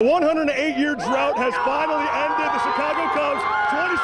The 108-year drought has finally ended. The Chicago Cubs,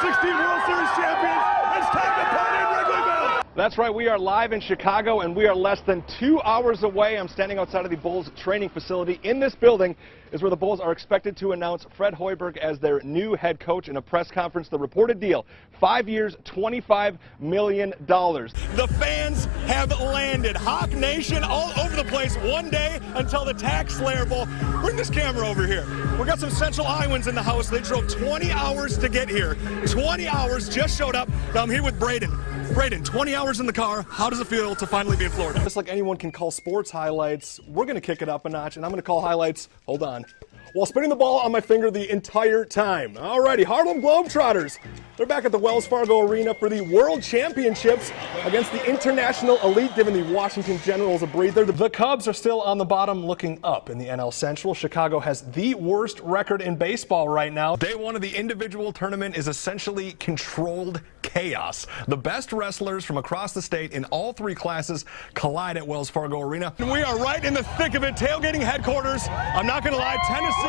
2016 World Series champions. It's time to party in Wrigleyville. That's right, we are live in Chicago, and we are less than 2 hours away. I'm standing outside of the Bulls training facility. In this building is where the Bulls are expected to announce Fred Hoiberg as their new head coach. In a press conference, the reported deal, 5 years, $25 million. The fans have landed. Hawk Nation all over the place one day until the Tax Slayer Bowl. Bring this camera over here. We got some Central Iowans in the house. They drove 20 hours to get here. 20 hours, just showed up. Now I'm here with Braden. Braden, 20 hours in the car. How does it feel to finally be in Florida? Just like anyone can call sports highlights, we're going to kick it up a notch, and I'm going to call highlights, hold on, while spinning the ball on my finger the entire time. Alrighty, Harlem Globetrotters. They're back at the Wells Fargo Arena for the World Championships against the International Elite, giving the Washington Generals a breather. The Cubs are still on the bottom looking up in the NL Central. Chicago has the worst record in baseball right now. Day one of the individual tournament is essentially controlled chaos. The best wrestlers from across the state in all three classes collide at Wells Fargo Arena. And we are right in the thick of it, tailgating headquarters. I'm not going to lie, Tennessee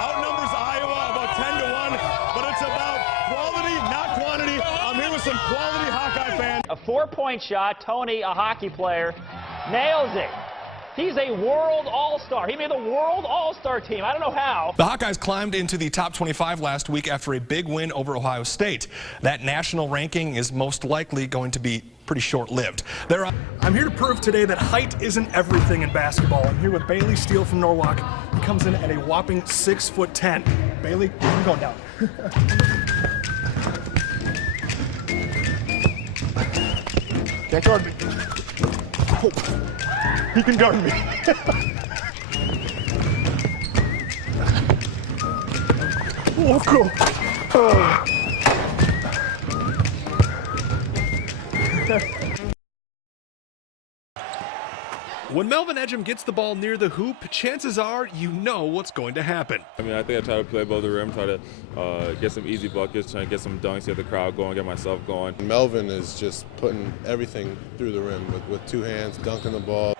outnumbers Iowa about 10-1, but it's about quality, not quantity. I'm here with some quality Hawkeye fans. A 4-point shot. Tony, a hockey player, nails it. He's a world all-star. He made the world all-star team. I don't know how. The Hawkeyes climbed into the top 25 last week after a big win over Ohio State. That national ranking is most likely going to be pretty short-lived. I'm here to prove today that height isn't everything in basketball. I'm here with Bailey Steele from Norwalk. He comes in at a whopping 6'10". Bailey, I'm going down. Can't guard me. Oh, he can guard me. Oh, cool. Oh. When Melvin Ejim gets the ball near the hoop, chances are you know what's going to happen. I mean, I think I try to play above the rim, try to get some easy buckets, try to get some dunks, get the crowd going, get myself going. Melvin is just putting everything through the rim with two hands, dunking the ball.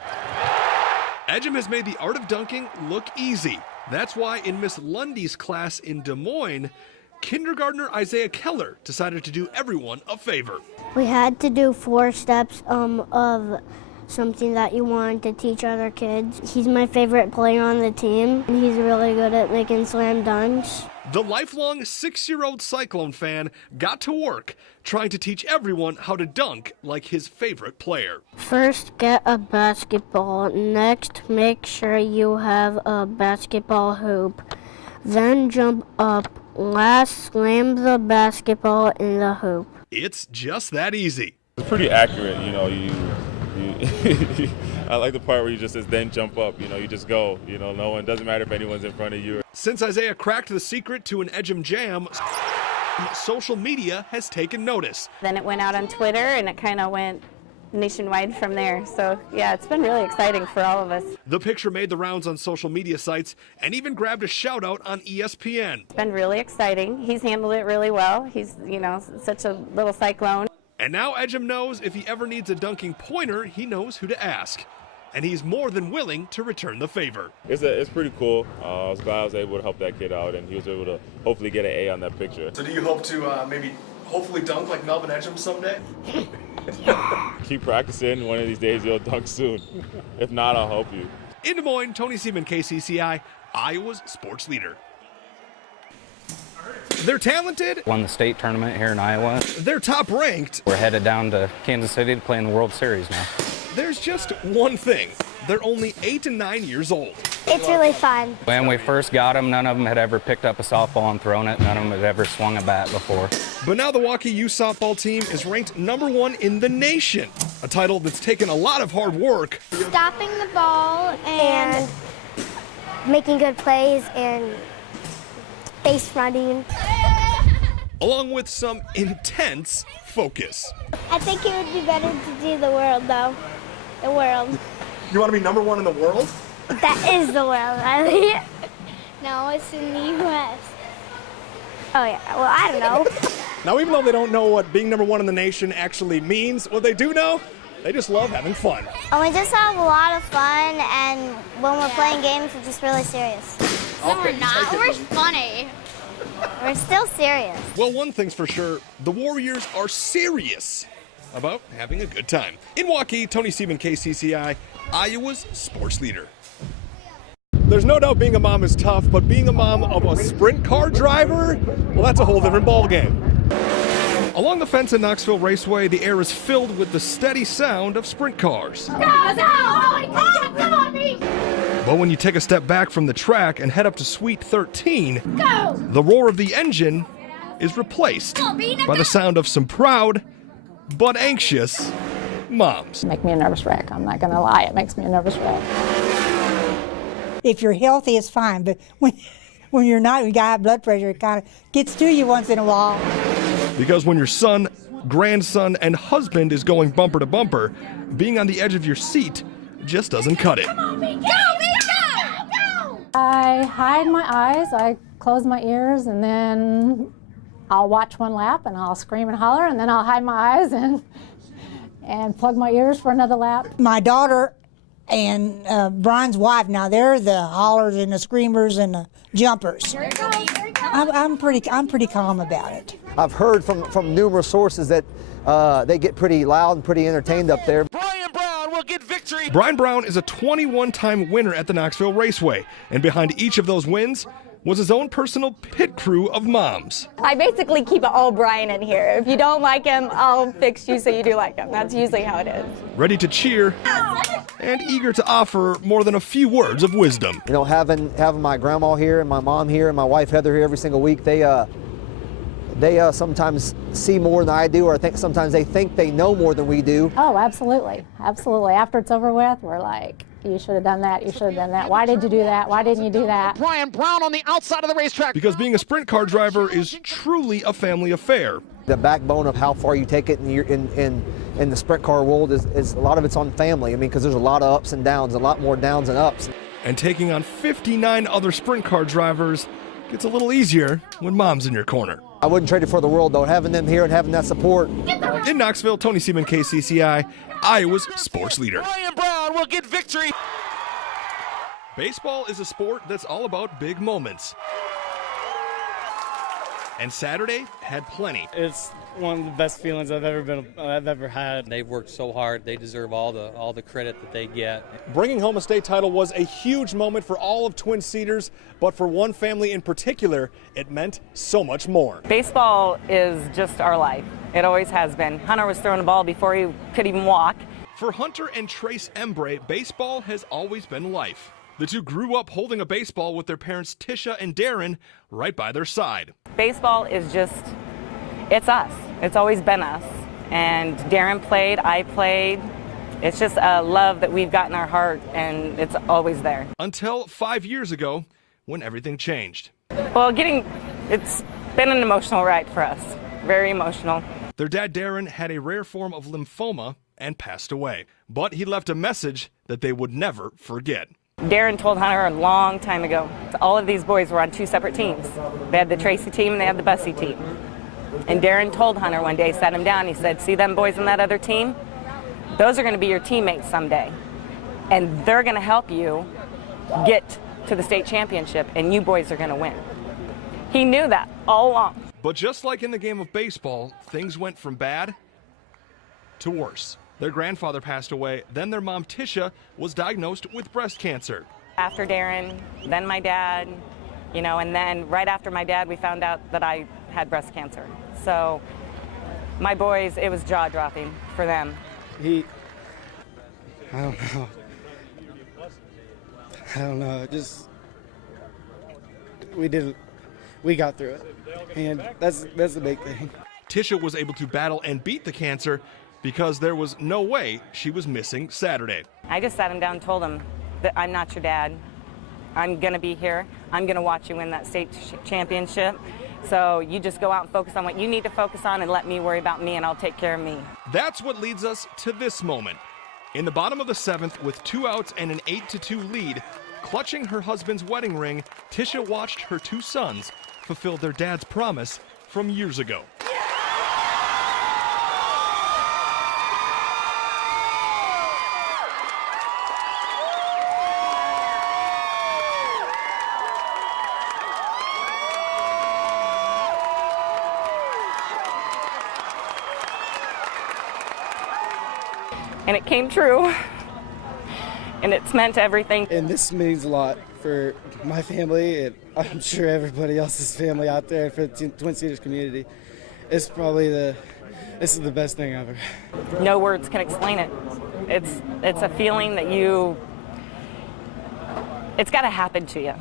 Ejim has made the art of dunking look easy. That's why in Miss Lundy's class in Des Moines, kindergartner Isaiah Keller decided to do everyone a favor. We had to do 4 steps of something that you wanted to teach other kids. He's my favorite player on the team, and he's really good at making slam dunks. The lifelong 6-year-old Cyclone fan got to work trying to teach everyone how to dunk like his favorite player. First, get a basketball. Next, make sure you have a basketball hoop. Then jump up. Last, slam the basketball in the hoop. It's just that easy. It's pretty accurate, you know. I like the part where you just says then jump up, you know, you just go, you know, no one, doesn't matter if anyone's in front of you. Since Isaiah cracked the secret to an Ejim jam, social media has taken notice. Then it went out on Twitter and it kind of went nationwide from there. So yeah, it's been really exciting for all of us. The picture made the rounds on social media sites and even grabbed a shout out on ESPN. It's been really exciting. He's handled it really well. He's, you know, such a little cyclone. And now Ejim knows if he ever needs a dunking pointer, he knows who to ask. And he's more than willing to return the favor. It's pretty cool. I was glad I was able to help that kid out, and he was able to hopefully get an A on that picture. So do you hope to hopefully dunk like Melvin Ejim someday? Keep practicing. One of these days you'll dunk soon. If not, I'll help you. In Des Moines, Tony Seeman, KCCI, Iowa's sports leader. They're talented. Won the state tournament here in Iowa. They're top ranked. We're headed down to Kansas City to play in the World Series now. There's just one thing. They're only 8 and 9 years old. It's really fun. When we first got them, none of them had ever picked up a softball and thrown it. None of them had ever swung a bat before. But now the Waukee U softball team is ranked #1 in the nation, a title that's taken a lot of hard work. Stopping the ball and making good plays and base running. Along with some intense focus. I think it would be better to do the world, though. The world. You want to be #1 in the world? That is the world, Riley. No, it's in the U.S. Oh, yeah. Well, I don't know. Now, even though they don't know what being #1 in the nation actually means, what they do know, they just love having fun. We just have a lot of fun, and when we're playing games, we're just really serious. No, we're not. We're funny. We're still serious. Well, one thing's for sure, the Warriors are serious about having a good time. In Waukee, Tony Seeman, KCCI, Iowa's sports leader. There's no doubt being a mom is tough, but being a mom of a sprint car driver, well, that's a whole different ballgame. Along the fence at Knoxville Raceway, the air is filled with the steady sound of sprint cars. Go, go! Oh my God, come on me! But when you take a step back from the track and head up to Suite 13, Go! the roar of the engine is replaced by the sound of some proud but anxious moms. Make me a nervous wreck. I'm not going to lie. It makes me a nervous wreck. If you're healthy, it's fine. But when you're not, you got high blood pressure, it kind of gets to you once in a while. Because when your son, grandson, and husband is going bumper to bumper, being on the edge of your seat just doesn't cut it. Come on, go, go! I hide my eyes, I close my ears, and then I'll watch one lap, and I'll scream and holler, and then I'll hide my eyes and plug my ears for another lap. My daughter and Brian's wife, now they're the hollers and the screamers and the jumpers. I'm pretty calm about it. I've heard from numerous sources that they get pretty loud and pretty entertained up there. Brian Brown will get victory. Brian Brown is a 21-time winner at the Knoxville Raceway, and behind each of those wins was his own personal pit crew of moms. I basically keep it all Brian in here. If you don't like him, I'll fix you so you do like him. That's usually how it is. Ready to cheer and eager to offer more than a few words of wisdom. You know, having my grandma here and my mom here and my wife Heather here every single week, they sometimes see more than I do, or I think sometimes they think they know more than we do. Oh, absolutely. Absolutely. After it's over with, we're like, you should have done that, you should have done that. Why did you do that? Why didn't you do that? Brian Brown on the outside of the racetrack. Because being a sprint car driver is truly a family affair. The backbone of how far you take it in the sprint car world is a lot of it's on family. I mean, because there's a lot of ups and downs, a lot more downs and ups. And taking on 59 other sprint car drivers gets a little easier when mom's in your corner. I wouldn't trade it for the world, though. Having them here and having that support. In Knoxville, Tony Seeman, KCCI, Iowa's sports leader. Brian Brown will get victory. Baseball is a sport that's all about big moments. And Saturday had plenty. It's one of the best feelings I've ever had. They've worked so hard. They deserve all the credit that they get. Bringing home a state title was a huge moment for all of Twin Cedars, but for one family in particular, it meant so much more. Baseball is just our life. It always has been. Hunter was throwing a ball before he could even walk. For Hunter and Trace Embray, baseball has always been life. The two grew up holding a baseball with their parents Tisha and Darren right by their side. Baseball is just, it's us. It's always been us. And Darren played, I played. It's just a love that we've got in our heart, and it's always there. Until 5 years ago, when everything changed. Well, it's been an emotional ride for us. Very emotional. Their dad Darren had a rare form of lymphoma and passed away. But he left a message that they would never forget. Darren told Hunter a long time ago, all of these boys were on two separate teams. They had the Tracy team and they had the Bussy team. And Darren told Hunter one day, sat him down, he said, see them boys on that other team? Those are going to be your teammates someday. And they're going to help you get to the state championship, and you boys are going to win. He knew that all along. But just like in the game of baseball, things went from bad to worse. Their grandfather passed away, then their mom Tisha was diagnosed with breast cancer. After Darren, then my dad, and then right after my dad, we found out that I had breast cancer. So my boys, it was jaw-dropping for them. I don't know, we got through it, and that's the big thing. Tisha was able to battle and beat the cancer because there was no way she was missing Saturday. I just sat him down and told him that I'm not your dad. I'm going to be here. I'm going to watch you win that state championship. So you just go out and focus on what you need to focus on and let me worry about me, and I'll take care of me. That's what leads us to this moment. In the bottom of the 7th, with 2 outs and an 8-2 lead, clutching her husband's wedding ring, Tisha watched her 2 sons fulfill their dad's promise from years ago. And it came true. And it's meant everything. And this means a lot for my family, and I'm sure everybody else's family out there, for the Twin Cedars community. This is the best thing ever. No words can explain it. It's a feeling that it's got to happen to you.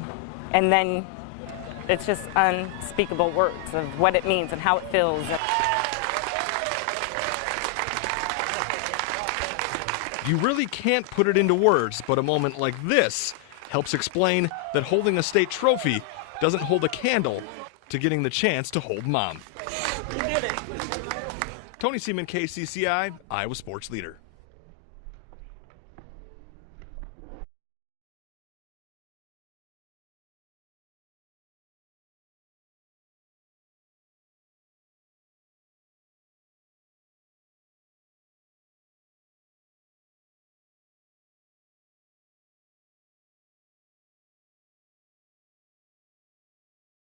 And then it's just unspeakable words of what it means and how it feels. You really can't put it into words, but a moment like this helps explain that holding a state trophy doesn't hold a candle to getting the chance to hold Mom. You did it. Tony Seeman, KCCI, Iowa Sports Leader.